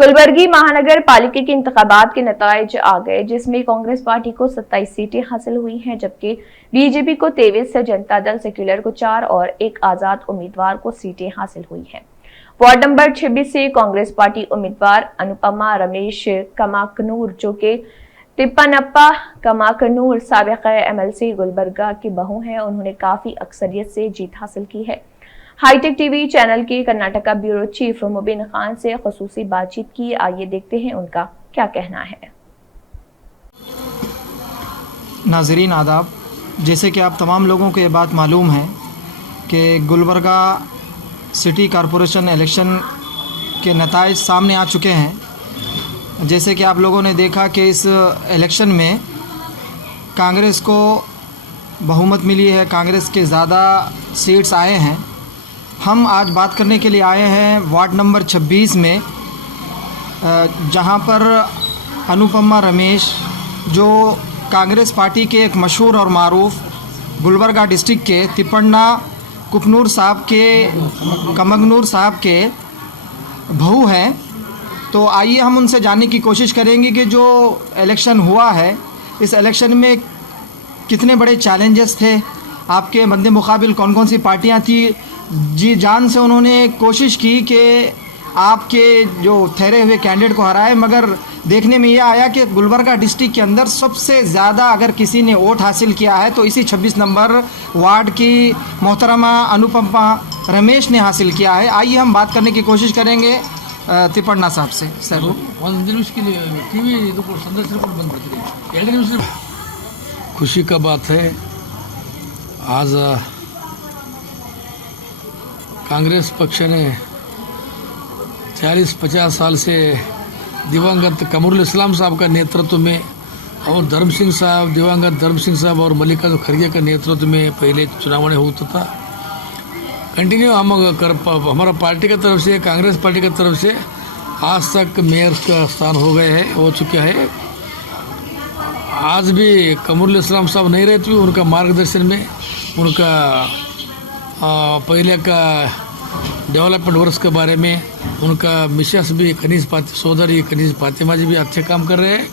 कलबुर्गी महानगर पालिका के इंतखाबात के नताइज आ गए, जिसमें कांग्रेस पार्टी को 27 सीटें हासिल हुई हैं, जबकि बीजेपी को 23, जनता दल सेक्युलर को 4 और एक आजाद उम्मीदवार को सीटें हासिल हुई हैं। वार्ड नंबर 26 से कांग्रेस पार्टी उम्मीदवार अनुपमा रमेश कमाकनूर, जो कि तिप्पानप्पा कमाकनूर साबिक एमएलसी गुलबर्गा की बहू हैं, उन्होंने काफी अक्सरियत से जीत हासिल की है। हाईटेक टीवी चैनल के कर्नाटका ब्यूरो चीफ मुबीन खान से खुसूसी बातचीत की। आइए देखते हैं उनका क्या कहना है। नाजरीन आदाब, जैसे कि आप तमाम लोगों को ये बात मालूम है कि गुलबर्गा सिटी कॉरपोरेशन इलेक्शन के नताइज सामने आ चुके हैं। जैसे कि आप लोगों ने देखा कि इस इलेक्शन में कांग्रेस को बहुमत मिली है, कांग्रेस के ज़्यादा सीट्स आए हैं। हम आज बात करने के लिए आए हैं वार्ड नंबर 26 में, जहां पर अनुपमा रमेश, जो कांग्रेस पार्टी के एक मशहूर और मारूफ गुलबर्गा डिस्ट्रिक्ट के तिप्पन्ना कुपनूर साहब के कमगनूर साहब के बहू हैं। तो आइए हम उनसे जानने की कोशिश करेंगे कि जो इलेक्शन हुआ है, इस इलेक्शन में कितने बड़े चैलेंजेस थे, आपके मद्दे मुकाबिल कौन कौन सी पार्टियां थी। जी जान से उन्होंने कोशिश की कि आपके जो ठहरे हुए कैंडिडेट को हराए, मगर देखने में यह आया कि गुलबर्गा डिस्ट्रिक्ट के अंदर सबसे ज़्यादा अगर किसी ने वोट हासिल किया है तो इसी 26 नंबर वार्ड की मोहतरमा अनुपमा रमेश ने हासिल किया है। आइए हम बात करने की कोशिश करेंगे तिप्पण्णा साहब से। सर, खुशी का बात है, आज कांग्रेस पक्ष ने 40-50 साल से दिवंगत कमरुल इस्लाम साहब का नेतृत्व में और धर्म सिंह साहब, दिवंगत धर्म सिंह साहब और मल्लिकार्जुन खड़गे का नेतृत्व में पहले चुनाव होता था। कंटिन्यू हमारा पार्टी की तरफ से, कांग्रेस पार्टी की तरफ से आज तक मेयर का स्थान हो चुका है। आज भी कमरुल इस्लाम साहब नहीं रहते, उनका मार्गदर्शन में, उनका पहले का डेवलपमेंट वर्क के बारे में, उनका मिसेस भी सोदरी खनीज फातिमा जी भी अच्छे काम कर रहे हैं।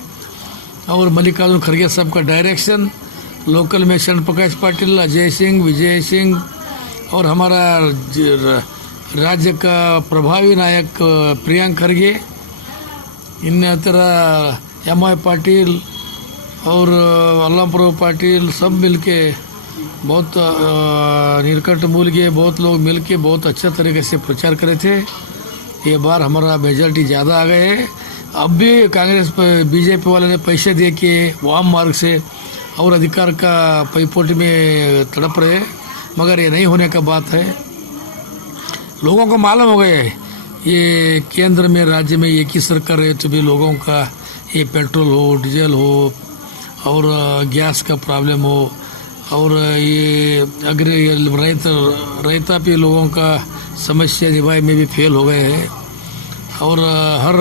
और मल्लिकार्जुन खड़गे साहब का डायरेक्शन, लोकल में शरण प्रकाश पाटिल, अजय सिंह, विजय सिंह और हमारा राज्य का प्रभावी नायक प्रियंक खड़गे, इन तरह एम आई पाटिल और अल्लाहपुर पाटिल सब मिलके बहुत निरकट मूल के बहुत लोग मिलके बहुत अच्छा तरीके से प्रचार करे थे। ये बार हमारा मेजॉरिटी ज़्यादा आ गए है। अब भी कांग्रेस बीजेपी वाले ने पैसे दे के वाम मार्ग से और अधिकार का पैपोटी में तड़प रहे, मगर ये नहीं होने का बात है। लोगों को मालूम हो गया है ये केंद्र में, राज्य में एक ही सरकार है, तो भी लोगों का ये पेट्रोल हो, डीजल हो और गैस का प्रॉब्लम हो और ये अगर रैता पे लोगों का समस्या निभाए में भी फेल हो गए हैं। और हर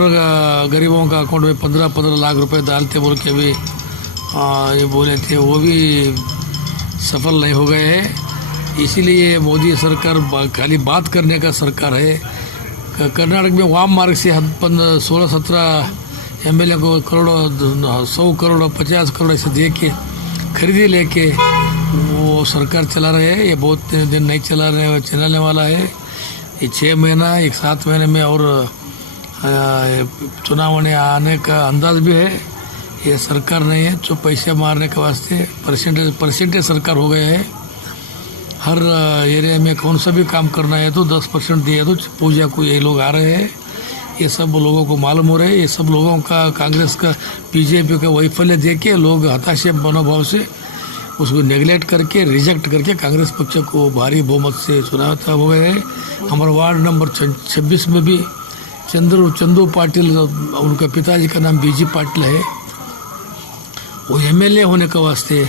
गरीबों का अकाउंट में 15-15 लाख रुपए डालते बोल के भी ये बोले थे, वो भी सफल नहीं हो गए हैं। इसीलिए मोदी सरकार खाली बात करने का सरकार है। कर्नाटक में वाम मार्ग से 16-17 एमएलए को करोड़ों, 100 करोड़, 50 करोड़ ऐसे दे के खरीदी लेके वो सरकार चला रहे हैं। ये बहुत दिन नहीं चलाने वाला है। ये 6 महीना, 7 महीने में और चुनाव आने का अंदाज भी है। ये सरकार नहीं है जो पैसे मारने के वास्ते परसेंटेज सरकार हो गए है। हर एरिया में कौन सा भी काम करना है तो 10% दिए तो पूजा को ये लोग आ रहे हैं। ये सब लोगों को मालूम हो रहे हैं। ये सब लोगों का कांग्रेस का, बीजेपी का वैफल्य देख के लोग हताशा मनोभाव से उसको नेगलेक्ट करके, रिजेक्ट करके कांग्रेस पक्ष को भारी बहुमत से चुनाव हो गए हैं। हमारे वार्ड नंबर 26 में भी चंदू पाटिल, उनका पिताजी का नाम बीजी पाटिल है, वो एमएलए होने के वास्ते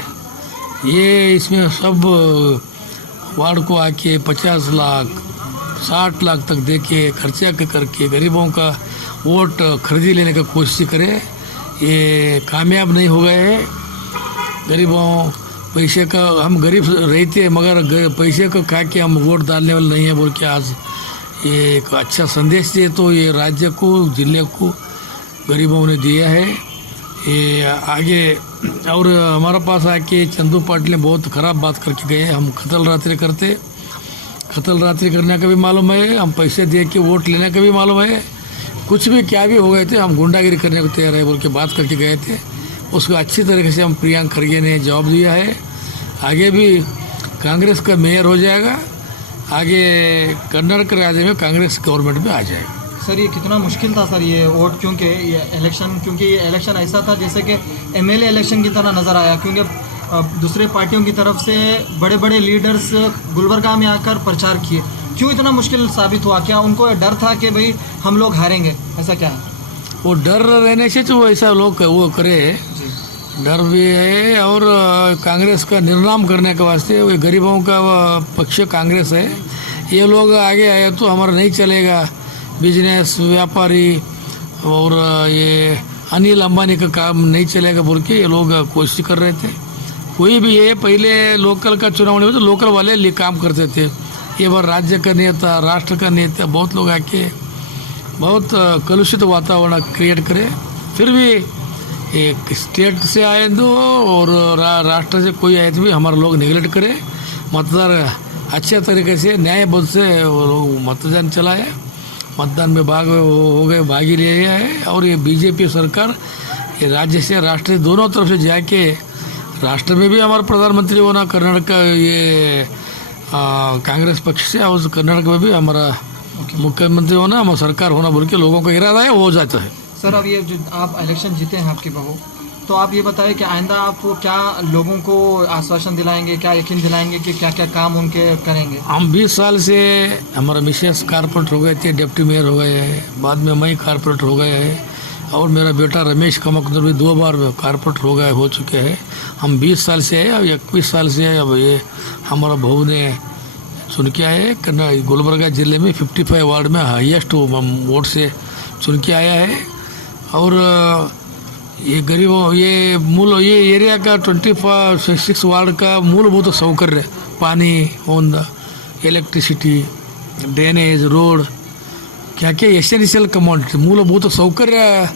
ये इसमें सब वार्ड को आके 50 लाख 60 लाख तक दे के खर्चा करके गरीबों का वोट खरीदी लेने का कोशिश करे। ये कामयाब नहीं हो गए हैं। गरीबों पैसे का, हम गरीब रहते हैं मगर पैसे को खा के हम वोट डालने वाले नहीं है बोल के आज ये एक अच्छा संदेश दिए तो ये राज्य को जिले को गरीबों ने दिया है। ये आगे और हमारे पास आके चंदू पाटिल ने बहुत ख़राब बात करके गए। हम कत्ल रात्रि करते, कत्ल रात्रि करने का भी मालूम है, हम पैसे दे के वोट लेने का भी मालूम है, कुछ भी क्या भी हो गए थे, हम गुंडागिरी करने को तैयार है बोल के बात करके गए थे। उसको अच्छी तरीके से हम प्रियंक खड़गे ने जवाब दिया है। आगे भी कांग्रेस का मेयर हो जाएगा, आगे कर्नाटक राज्य में कांग्रेस गवर्नमेंट में आ जाएगा। सर ये कितना मुश्किल था सर ये वोट, क्योंकि ये इलेक्शन ऐसा था जैसे कि एमएलए इलेक्शन की तरह नज़र आया, क्योंकि दूसरे पार्टियों की तरफ से बड़े बड़े लीडर्स गुलबर्गा में आकर प्रचार किए। क्यों इतना मुश्किल साबित हुआ? क्या उनको डर था कि भाई हम लोग हारेंगे, ऐसा क्या है? वो डर रहने से तो ऐसा लोग वो करे, डर भी है। और कांग्रेस का निर्नाम करने के वास्ते वो गरीबों का पक्ष कांग्रेस है। ये लोग आगे आए तो हमारा नहीं चलेगा, बिजनेस व्यापारी और ये अनिल अंबानी का काम नहीं चलेगा बोल के ये लोग कोशिश कर रहे थे। कोई भी ये पहले लोकल का चुनाव नहीं हुआ तो लोकल वाले काम करते थे। ये बार राज्य का नेता, राष्ट्र का नेता बहुत लोग आके बहुत कलुषित वातावरण क्रिएट करे। फिर भी एक स्टेट से आए तो और राष्ट्र से कोई आए तो भी हमारे लोग निगलेक्ट करे। मतदान अच्छे तरीके से न्याय बोध से वो लोग मतदान चलाए, मतदान में भाग हो गए, भागी लिया है। और ये बीजेपी सरकार ये राज्य से राष्ट्र दोनों तरफ से जाके राष्ट्र में भी हमारा प्रधानमंत्री होना, कर्नाटक का ये कांग्रेस पक्ष से, और कर्नाटक में भी हमारा मुख्यमंत्री होना, हमारा सरकार होना बोल के लोगों का इरादा है, हो जाता है। सर अब ये जो आप इलेक्शन जीते हैं आपकी बहू, तो आप ये बताएं कि आइंदा आप क्या लोगों को आश्वासन दिलाएंगे, क्या यकीन दिलाएंगे कि क्या क्या काम उनके करेंगे? हम 20 साल से हमारा मिसेस कारपोरेटर हो गए थे, डिप्टी मेयर हो गए हैं, बाद में मैं कारपोरेटर हो गया है, और मेरा बेटा रमेश कमकदर भी 2 बार कारपोरेटर हो चुके हैं। हम 20 साल से है, अब 21 साल से है। अब ये हमारा बहू ने चुन के आए गुलबर्गा जिले में 55 वार्ड में हाईएस्ट वोट से चुन के आया है। और ये गरीबों ये एरिया का 26 वार्ड का मूलभूत सौकर्य, पानी, इलेक्ट्रिसिटी, ड्रेनेज, रोड, क्या क्या एसेंशियल कमोडिटी मूलभूत सौकर्य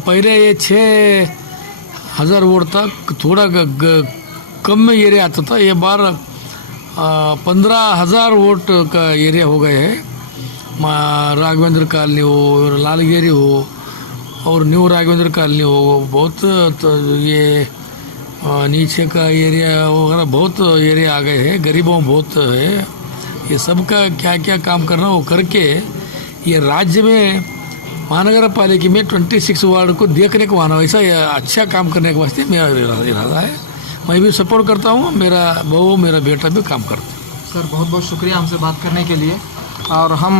पहले ये 6,000 वोट तक थोड़ा कम में एरिया आता था। ये बार 15,000 वोट का एरिया हो गए है। राघवेंद्र कॉलोनी हो, लालगिरी हो और न्यू राघवेंद्र कॉलोनी हो, बहुत ये नीचे का एरिया वगैरह बहुत एरिया आ गए हैं। गरीबों बहुत है। ये सब का क्या क्या काम करना वो करके ये राज्य में महानगर पालिका में 26 वार्ड को देखने को आना, वैसा अच्छा काम करने के वास्ते मेरा इरादा है। मैं भी सपोर्ट करता हूँ, मेरा बहू मेरा बेटा भी काम करता है। सर बहुत बहुत शुक्रिया हमसे बात करने के लिए। और हम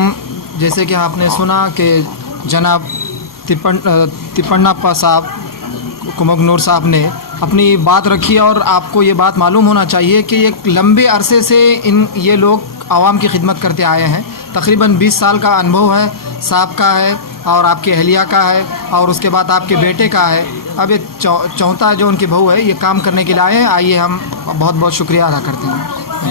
जैसे कि आपने सुना कि जनाब तिप्पण्णप्पा साहब, कुमगनूर साहब ने अपनी बात रखी, और आपको ये बात मालूम होना चाहिए कि एक लंबे अरसे से ये लोग आवाम की खिदमत करते आए हैं। तकरीबन 20 साल का अनुभव है साहब का है, और आपके अहलिया का है, और उसके बाद आपके बेटे का है। अब ये चौथा जो उनकी बहू है ये काम करने के लिए आए हैं। आइए हम बहुत बहुत शुक्रिया अदा करते हैं।